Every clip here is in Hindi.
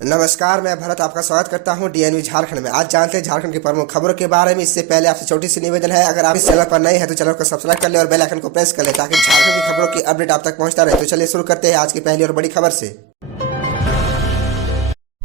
नमस्कार, मैं भरत आपका स्वागत करता हूं डीएनवी झारखंड में। आज जानते हैं झारखंड की प्रमुख खबरों के बारे में। इससे पहले आपसे छोटी सी निवेदन है, अगर आप इस चैनल पर नए हैं तो चैनल को सब्सक्राइब कर ले और बेल आइकन को प्रेस कर ले ताकि झारखंड की खबरों की अपडेट आप तक पहुंचता रहे। तो चलिए शुरू करते हैं आज की पहली और बड़ी खबर से।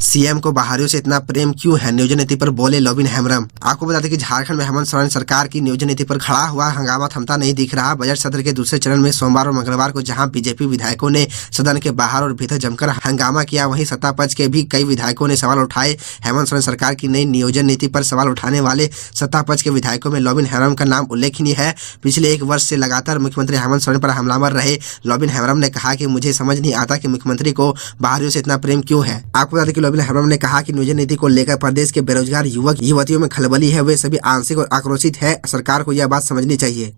सीएम को बाहरियों से इतना प्रेम क्यों है, नियोजन नीति पर बोले लॉबिन हेम्ब्रम। आपको बता दें कि झारखंड में हेमंत सोरेन सरकार की नियोजन नीति पर खड़ा हुआ हंगामा थमता नहीं दिख रहा। बजट सत्र के दूसरे चरण में सोमवार और मंगलवार को जहां बीजेपी विधायकों ने सदन के बाहर और भीतर जमकर हंगामा किया, वहीं सत्ता पक्ष के भी कई विधायकों ने सवाल उठाए। हेमंत सोरेन सरकार की नई नियोजन नीति पर सवाल उठाने वाले सत्ता पक्ष के विधायकों में लॉबिन हेम्ब्रम का नाम उल्लेखनीय है। पिछले एक वर्ष से लगातार मुख्यमंत्री हेमंत सोरेन पर हमलावर रहे लॉबिन हेम्ब्रम ने कहा कि मुझे समझ नहीं आता कि मुख्यमंत्री को बाहरियों से इतना प्रेम क्यों है। आपको बता दें कि लॉबिन हेम्ब्रम ने कहा कि नियोजन नीति को लेकर प्रदेश के बेरोजगार युवक युवतियों में खलबली है, वे सभी आंशिक और आक्रोशित है। सरकार को यह बात समझनी चाहिए।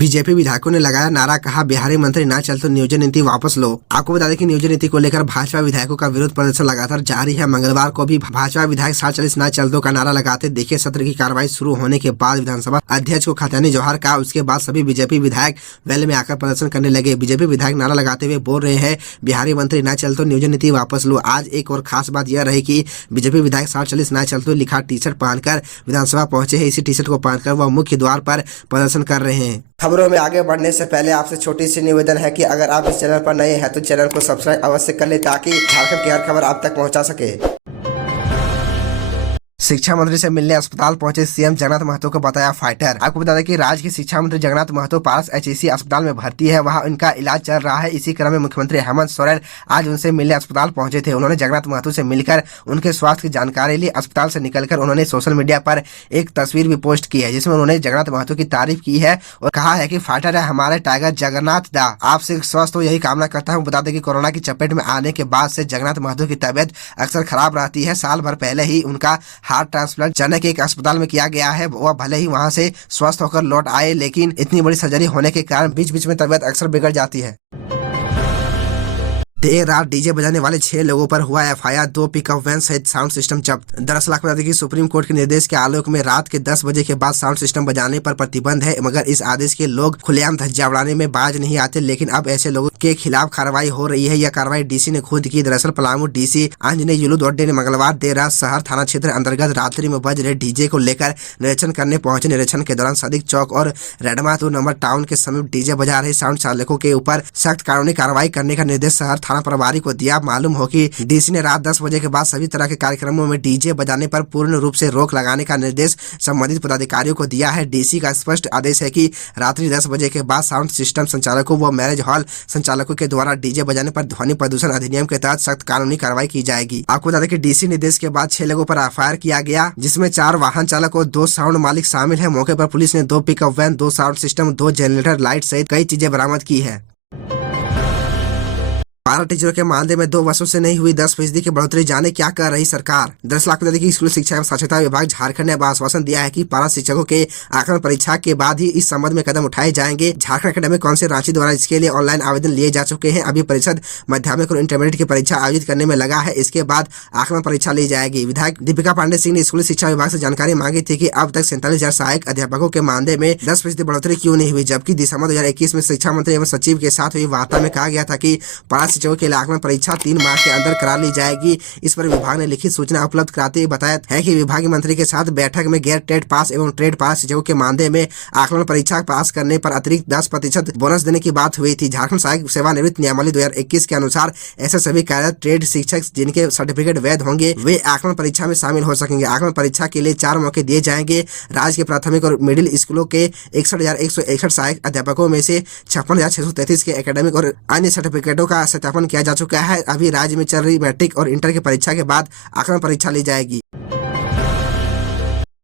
बीजेपी विधायकों ने लगाया नारा, कहा बिहारी मंत्री ना चल तो नियोजन नीति वापस लो। आपको बता दें कि नियोजन नीति को लेकर भाजपा विधायकों का विरोध प्रदर्शन लगातार जारी है। मंगलवार को भी भाजपा विधायक 47 ना चल दो का नारा लगाते देखे। सत्र की कार्रवाई शुरू होने के बाद विधानसभा अध्यक्ष को खतैनी जोहार कहा, उसके बाद सभी बीजेपी विधायक वेल में आकर प्रदर्शन करने लगे। बीजेपी विधायक नारा लगाते हुए बोल रहे हैं, बिहारी मंत्री ना चल तो नियोजन नीति वापस लो। आज एक और खास बात यह रही कि बीजेपी विधायक 47 ना चल तो लिखा टी शर्ट पहनकर विधानसभा पहुंचे हैं। इसी टी शर्ट को पहनकर वह मुख्य द्वार पर प्रदर्शन कर रहे हैं। खबरों में आगे बढ़ने से पहले आपसे छोटी सी निवेदन है कि अगर आप इस चैनल पर नए हैं तो चैनल को सब्सक्राइब अवश्य कर ले ताकि झारखंड की हर खबर आप तक पहुंचा सके। शिक्षा मंत्री से मिलने अस्पताल पहुंचे सीएम जगन्नाथ महतो को बताया फाइटर। आपको बता दें कि राज्य के शिक्षा मंत्री जगन्नाथ महतो पारस एचईसी अस्पताल में भर्ती है, वहां उनका इलाज चल रहा है। इसी क्रम में मुख्यमंत्री हेमंत सोरेन आज उनसे मिलने अस्पताल पहुंचे थे। उन्होंने जगन्नाथ महतो से मिलकर उनके स्वास्थ्य की जानकारी ली। अस्पताल से निकलकर उन्होंने सोशल मीडिया पर एक तस्वीर भी पोस्ट की है, जिसमें उन्होंने जगन्नाथ महतो की तारीफ की है और कहा है कि फाइटर है हमारे टाइगर जगन्नाथ दा, आपसे स्वस्थ हो यही कामना करता हूँ। बता दें कि कोरोना की चपेट में आने के बाद से जगन्नाथ महतो की तबियत अक्सर खराब रहती है। साल भर पहले ही उनका हार्ट ट्रांसप्लांट के एक अस्पताल में किया गया है। वह भले ही वहां से स्वस्थ होकर लौट आए, लेकिन इतनी बड़ी सर्जरी होने के कारण बीच बीच में तबीयत अक्सर बिगड़ जाती है। देर रात डीजे बजाने वाले 6 लोगों पर हुआ एफआईआर, 2 पिकअप वैन सहित साउंड सिस्टम जब्त। दरअसल आपको बता दें कि सुप्रीम कोर्ट के निर्देश के आलोक में रात के 10 बजे के बाद साउंड सिस्टम बजाने पर प्रतिबंध है, मगर इस आदेश के लोग खुलेआम धज्जियां उड़ाने में बाज नहीं आते। लेकिन अब ऐसे लोगों के खिलाफ कार्रवाई हो रही है। यह कार्रवाई डीसी ने खुद की। दरअसल पलामू डीसी अंजनी युलुदोड्डे ने मंगलवार देर रात शहर थाना क्षेत्र अंतर्गत रात्रि में बज रहे डीजे को लेकर निरीक्षण करने पहुंचे। निरीक्षण के दौरान सदिक चौक और रेडमा 2 नंबर टाउन के समीप डीजे बजा रहे साउंड चालकों के ऊपर सख्त कानूनी कार्रवाई करने का निर्देश शहर थाना प्रभारी को दिया। मालूम हो कि डीसी ने रात 10 बजे के बाद सभी तरह के कार्यक्रमों में डीजे बजाने पर पूर्ण रूप से रोक लगाने का निर्देश संबंधित पदाधिकारियों को दिया है। डीसी का स्पष्ट आदेश है कि रात्रि 10 बजे के बाद साउंड सिस्टम संचालकों व मैरिज हॉल संचालकों के द्वारा डीजे बजाने पर ध्वनि प्रदूषण अधिनियम के तहत सख्त कानूनी कार्रवाई की जाएगी। आपको बता दें कि डीसी निर्देश के बाद 6 लोगों पर एफआईआर किया गया, जिसमें 4 वाहन चालक और 2 साउंड मालिक शामिल है। मौके पर पुलिस ने 2 pickup van, 2 sound system, 2 generator light सहित कई चीजें बरामद की है। पारा टीचरों के मानदेय में 2 वर्षों से नहीं हुई 10% की बढ़ोतरी, जाने क्या कर रही सरकार। दरअसल आपको बता दें कि स्कूल शिक्षा एवं साक्षरता विभाग झारखंड ने अब आश्वासन दिया है कि पारा शिक्षकों के आकलन परीक्षा के बाद ही इस संबंध में कदम उठाए जाएंगे। झारखंड एकेडमिक काउंसिल रांची द्वारा इसके लिए ऑनलाइन आवेदन लिए जा चुके हैं। अभी परिषद माध्यमिक और इंटरमीडिएट की परीक्षा आयोजित करने में लगा है। इसके बाद आकलन परीक्षा ली जाएगी। विधायक दीपिका पांडे सिंह ने स्कूल शिक्षा विभाग से जानकारी मांगी थी कि अब तक 47,000 सहायक अध्यापकों के मानदेय में 10% बढ़ोतरी क्यों नहीं हुई, जबकि दिसंबर 2021 में शिक्षा मंत्री एवं सचिव के साथ हुई वार्ता में कहा गया था कि पारा शिक्षकों के लिए आकलन परीक्षा 3 माह के अंदर करा ली जाएगी। इस पर विभाग ने लिखित सूचना उपलब्ध कराते हुए बताया है कि विभागीय मंत्री के साथ बैठक में गैर ट्रेड पास एवं ट्रेड पास शिक्षकों के मानदेय में आकलन परीक्षा पास करने पर अतिरिक्त 10% बोनस देने की बात हुई थी। झारखंड सहायक सेवानिवृत्त नियमावली 2021 के अनुसार ऐसे सभी कार्यरत ट्रेड शिक्षक जिनके सर्टिफिकेट वैध होंगे वे आकलन परीक्षा में शामिल हो सकेंगे। आकलन परीक्षा के लिए 4 मौके दिए जाएंगे। राज्य के प्राथमिक और मिडिल स्कूलों के 61,161 सहायक अध्यापकों में से 56,633 के एकेडमिक और अन्य सर्टिफिकेटों का सत्यापन किया जा चुका है। अभी राज्य में चल रही मैट्रिक और इंटर की परीक्षा के बाद आकलन परीक्षा ली जाएगी।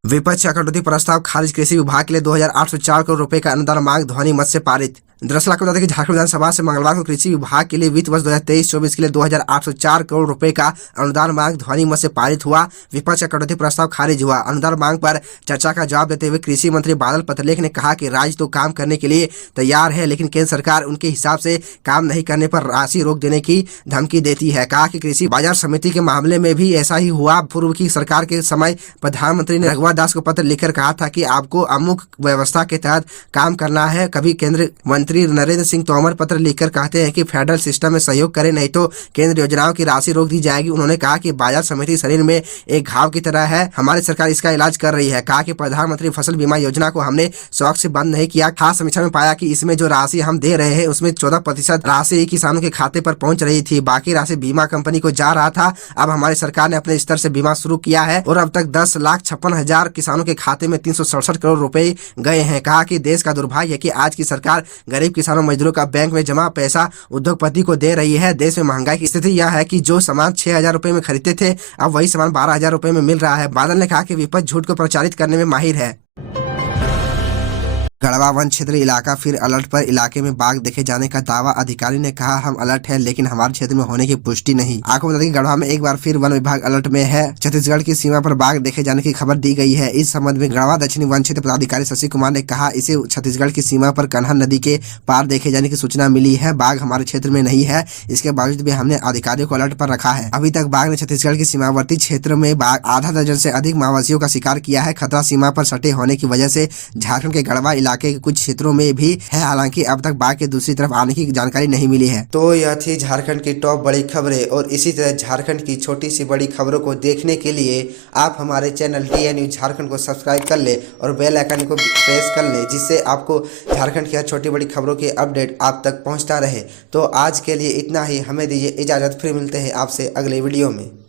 विपक्ष का कटौती प्रस्ताव खारिज, कृषि विभाग के लिए 2,804 करोड़ रुपए का अनुदान मांग ध्वनि मत से पारित। दरअसल आपको बता दें कि झारखंड विधानसभा से मंगलवार को कृषि विभाग के लिए वित्त वर्ष 2023-24 के लिए 2,804 करोड़ रुपए का अनुदान मांग ध्वनि मत से पारित हुआ। विपक्ष का कटौती प्रस्ताव खारिज हुआ। अनुदान मांग पर चर्चा का जवाब देते हुए कृषि मंत्री बादल पत्रलेख ने कहा कि राज्य तो काम करने के लिए तैयार है, लेकिन केंद्र सरकार उनके हिसाब से काम नहीं करने पर राशि रोक देने की धमकी देती है। कहा कि कृषि बाजार समिति के मामले में भी ऐसा ही हुआ। पूर्व की सरकार के समय प्रधानमंत्री ने रघुवर दास को पत्र लिखकर कहा था कि आपको अमुक व्यवस्था के तहत काम करना है। कभी केंद्र मंत्री मंत्री नरेंद्र सिंह तोमर पत्र लिखकर कहते हैं कि फेडरल सिस्टम में सहयोग करें, नहीं तो केंद्र योजनाओं की राशि रोक दी जाएगी। उन्होंने कहा कि बाजार समिति शरीर में एक घाव की तरह है, हमारी सरकार इसका इलाज कर रही है। कहा कि प्रधानमंत्री फसल बीमा योजना को हमने शौक से बंद नहीं किया। खास समीक्षा में पाया कि इसमें जो राशि हम दे रहे हैं उसमें 14% राशि किसानों के खाते पर पहुंच रही थी, बाकी राशि बीमा कंपनी को जा रहा था। अब हमारी सरकार ने अपने स्तर से बीमा शुरू किया है और अब तक 10,56,000 किसानों के खाते में 367 करोड़ रुपए गए हैं। कहा कि देश का दुर्भाग्य है कि आज की सरकार गरीब किसानों मजदूरों का बैंक में जमा पैसा उद्योगपति को दे रही है। देश में महंगाई की स्थिति यह है कि जो सामान 6,000 रुपए में खरीदते थे अब वही सामान 12,000 रुपए में मिल रहा है। बादल ने कहा कि विपक्ष झूठ को प्रचारित करने में माहिर है। गढ़वा वन क्षेत्र इलाका फिर अलर्ट पर, इलाके में बाघ देखे जाने का दावा। अधिकारी ने कहा हम अलर्ट है लेकिन हमारे क्षेत्र में होने की पुष्टि नहीं। आपको बता दें कि गढ़वा में एक बार फिर वन विभाग अलर्ट में है। छत्तीसगढ़ की सीमा पर बाघ देखे जाने की खबर दी गई है। इस संबंध में गढ़वा दक्षिणी वन क्षेत्र पदाधिकारी शशि कुमार ने कहा इसे छत्तीसगढ़ की सीमा पर कन्हान नदी के पार देखे जाने की सूचना मिली है। बाघ हमारे क्षेत्र में नहीं है, इसके बावजूद भी हमने अधिकारियों को अलर्ट पर रखा है। अभी तक बाघ ने छत्तीसगढ़ के सीमावर्ती क्षेत्र में बाघ आधा दर्जन से अधिक माओवासियों का शिकार किया है। खतरा सीमा पर सटे होने की वजह से झारखंड के गढ़वा इलाके के कुछ क्षेत्रों में भी है, हालांकि अब तक बाघ के दूसरी तरफ आने की जानकारी नहीं मिली है। तो यह थी झारखंड की टॉप बड़ी खबरें और इसी तरह झारखंड की छोटी सी बड़ी खबरों को देखने के लिए आप हमारे चैनल DN न्यूज झारखंड को सब्सक्राइब कर ले और बेल आइकन को प्रेस कर ले, जिससे आपको झारखंड की हर छोटी बड़ी खबरों के अपडेट आप तक पहुंचता रहे। तो आज के लिए इतना ही, हमें दीजिए इजाजत, फिर मिलते हैं आपसे अगले वीडियो में।